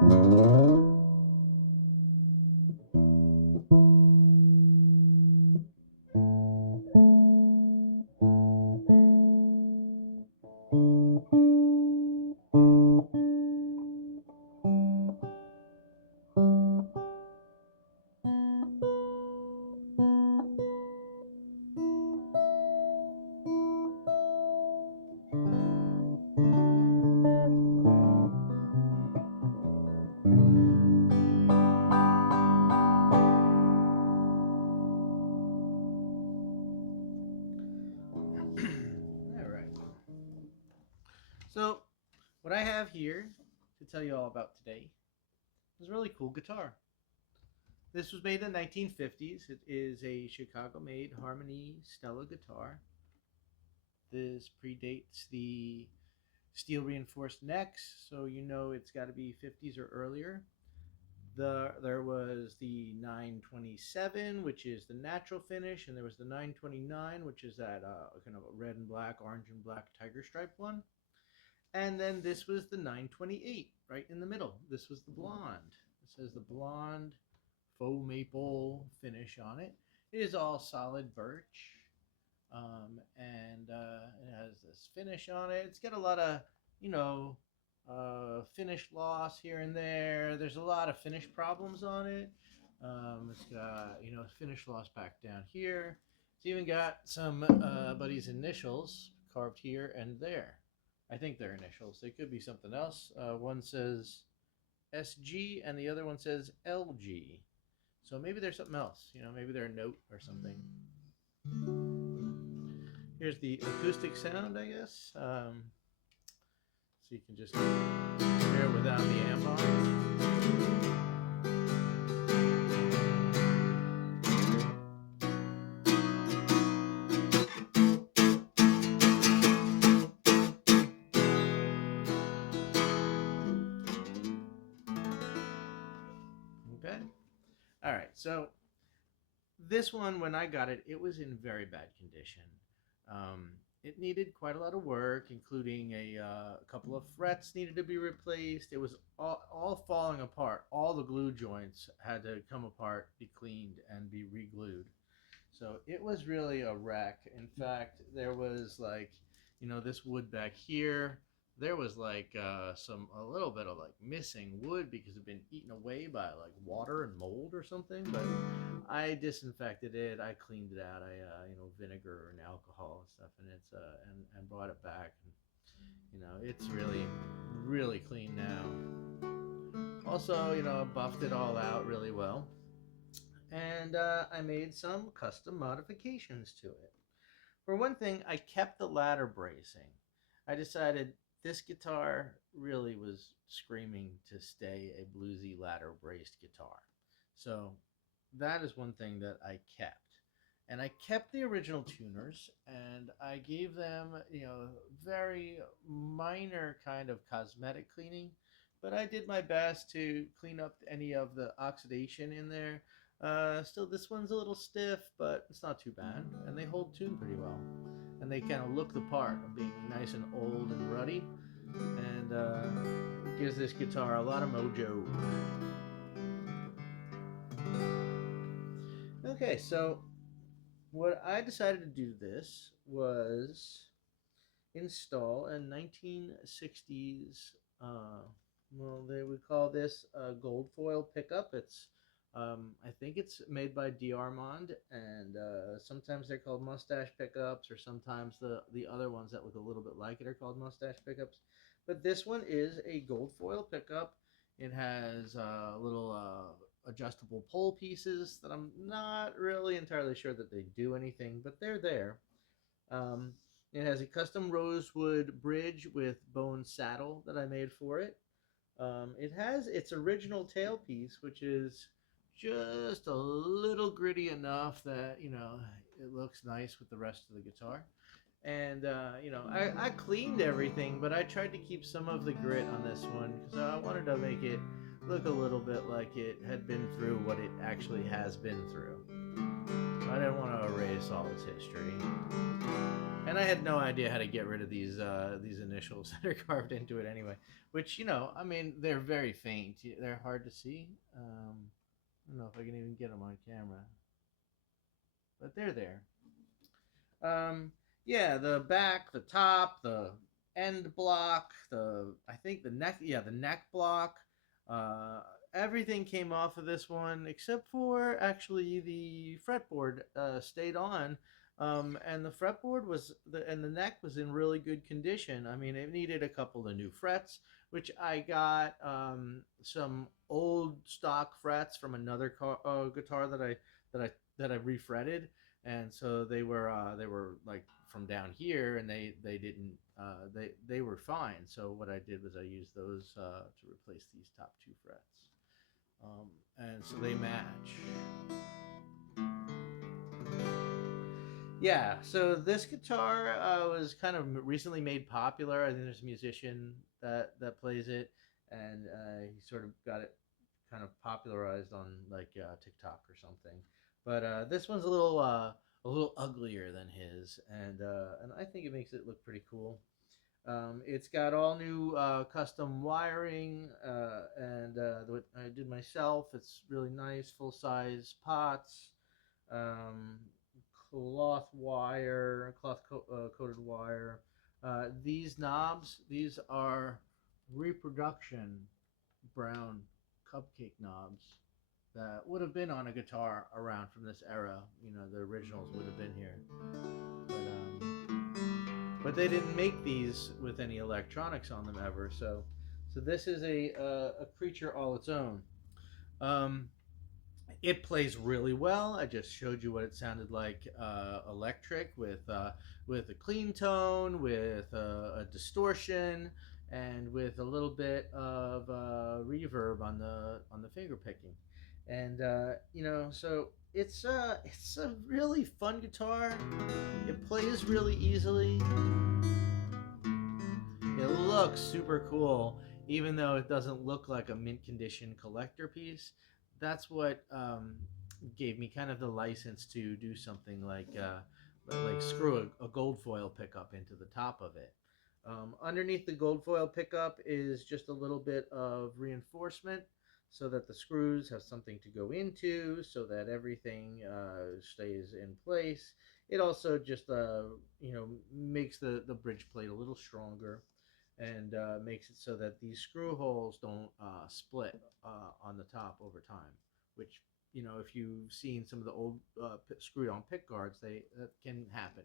All right. So, what I have here to tell you all about today is a really cool guitar. This was made in the 1950s. It is a Chicago made Harmony Stella guitar. This predates the steel reinforced necks, so you know it's got to be 50s or earlier. There was the 927, which is the natural finish, and there was the 929, which is that kind of red and black, orange and black tiger stripe one. And then this was the 928, right in the middle. This was the blonde. It says the blonde faux maple finish on it. It is all solid birch, and it has this finish on it. It's got a lot of, you know, finish loss here and there. There's a lot of finish problems on it. It's got, finish loss back down here. It's even got some buddy's initials carved here and there. I think they're initials. They could be something else. One says SG and the other one says LG. So maybe there's something else. Maybe they're a note or something. Here's the acoustic sound, I guess. So you can just hear without the amp on. Okay. All right. So this one, when I got it, it was in very bad condition. It needed quite a lot of work, including a couple of frets needed to be replaced. It was all falling apart. All the glue joints had to come apart, be cleaned, and be reglued. So it was really a wreck. In fact, there was like, this wood back here. There was like a little bit of like missing wood because it had been eaten away by like water and mold or something. But I disinfected it. I cleaned it out. I vinegar and alcohol and stuff, and it's and brought it back. And, it's really really clean now. Also, buffed it all out really well, and I made some custom modifications to it. For one thing, I kept the ladder bracing. I decided this guitar really was screaming to stay a bluesy ladder braced guitar. So that is one thing that I kept. And I kept the original tuners and I gave them, very minor kind of cosmetic cleaning. But I did my best to clean up any of the oxidation in there. Still, this one's a little stiff, but it's not too bad. And they hold tune pretty well. And they kind of look the part of being nice and old and ruddy. And gives this guitar a lot of mojo. Okay, so what I decided to do this was install a 1960s, they would call this a gold foil pickup. I think it's made by D'Armond, and sometimes they're called mustache pickups, or sometimes the other ones that look a little bit like it are called mustache pickups. But this one is a gold foil pickup. It has little adjustable pole pieces that I'm not really entirely sure that they do anything, but they're there. Um, it has a custom rosewood bridge with bone saddle that I made for it. It has its original tailpiece, which is just a little gritty enough that it looks nice with the rest of the guitar. And I cleaned everything, but I tried to keep some of the grit on this one because I wanted to make it look a little bit like it had been through what it actually has been through. So I didn't want to erase all its history. And I had no idea how to get rid of these initials that are carved into it anyway. Which, I mean, they're very faint. They're hard to see. I don't know if I can even get them on camera, but they're there. Um, yeah, the back, the top, the end block, the I think the neck, yeah, the neck block. Uh, Everything came off of this one except for actually the fretboard stayed on. And the fretboard and the neck was in really good condition. I mean, it needed a couple of new frets, which I got some old stock frets from another guitar that I refretted, and so they were like from down here, and they didn't they were fine. So what I did was I used those to replace these top two frets, and so they match. Yeah, so this guitar was kind of recently made popular. I think there's a musician that plays it, and he sort of got it kind of popularized on like TikTok or something. But this one's a little uglier than his, and I think it makes it look pretty cool. It's got all new custom wiring, and what I did myself. It's really nice, full size pots, um, coated wire. These knobs, these are reproduction brown cupcake knobs that would have been on a guitar around from this era. The originals would have been here, but they didn't make these with any electronics on them ever. So this is a creature all its own. Um, it plays really well. I just showed you what it sounded like electric with a clean tone, with a distortion, and with a little bit of reverb on the finger picking, and so it's a really fun guitar. It plays really easily. It looks super cool, even though it doesn't look like a mint condition collector piece. That's what gave me kind of the license to do something like screw a gold foil pickup into the top of it. Underneath the gold foil pickup is just a little bit of reinforcement so that the screws have something to go into, so that everything stays in place. It also just makes the bridge plate a little stronger, and makes it so that these screw holes don't split on the top over time. Which, if you've seen some of the old screwed on pick guards, that can happen.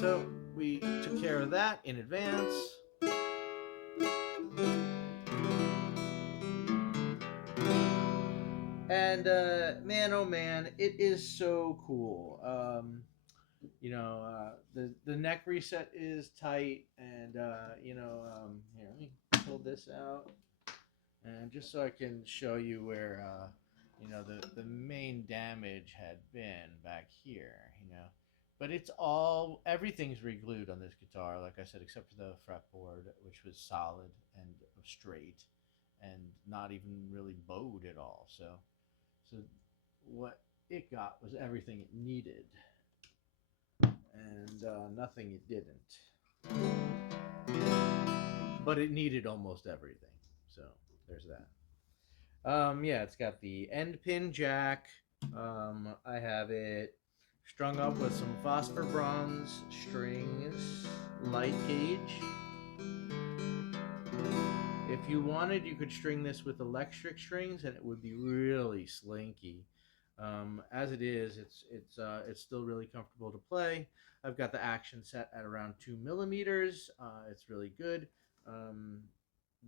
So we took care of that in advance. And man, oh man, it is so cool. The neck reset is tight, and here, let me pull this out, and just so I can show you where the main damage had been back here. But everything's reglued on this guitar, like I said, except for the fretboard, which was solid and straight, and not even really bowed at all. So what it got was everything it needed, and nothing it didn't. But it needed almost everything. So there's that. Yeah, it's got the end pin jack. I have it strung up with some phosphor bronze strings, light gauge. If you wanted, you could string this with electric strings, and it would be really slinky. As it is, it's still really comfortable to play. I've got the action set at around 2 millimeters. It's really good.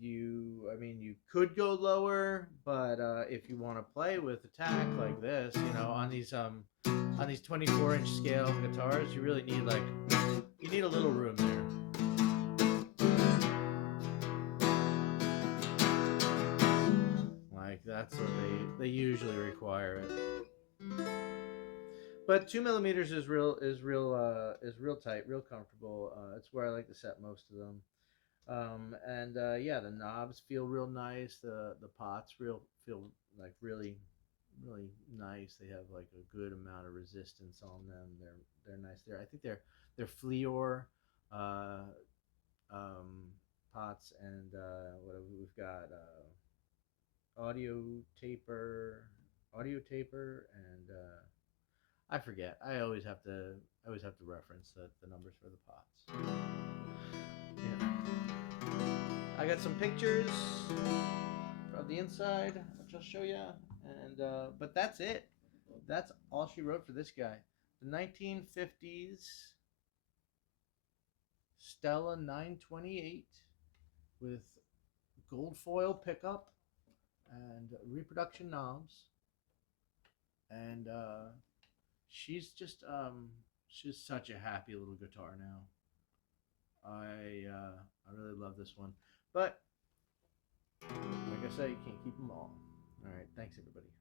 You could go lower, but if you want to play with attack like this, on these 24-inch scale guitars, you need a little room there. Like that's what they usually require it. But 2 millimeters is real tight, real comfortable. It's where I like to set most of them. And yeah, the knobs feel real nice. The pots feel like really nice. They have like a good amount of resistance on them. They're nice. I think they're they're Fleor pots, and what have we've got? Audio taper, audio taper, and I forget. I always have to reference the numbers for the pots. Yeah. I got some pictures of the inside, which I'll show you. And but that's it. That's all she wrote for this guy. The 1950s Stella 928 with gold foil pickup and reproduction knobs, and she's such a happy little guitar now. I really love this one, but like I say, you can't keep them all. All right, thanks everybody.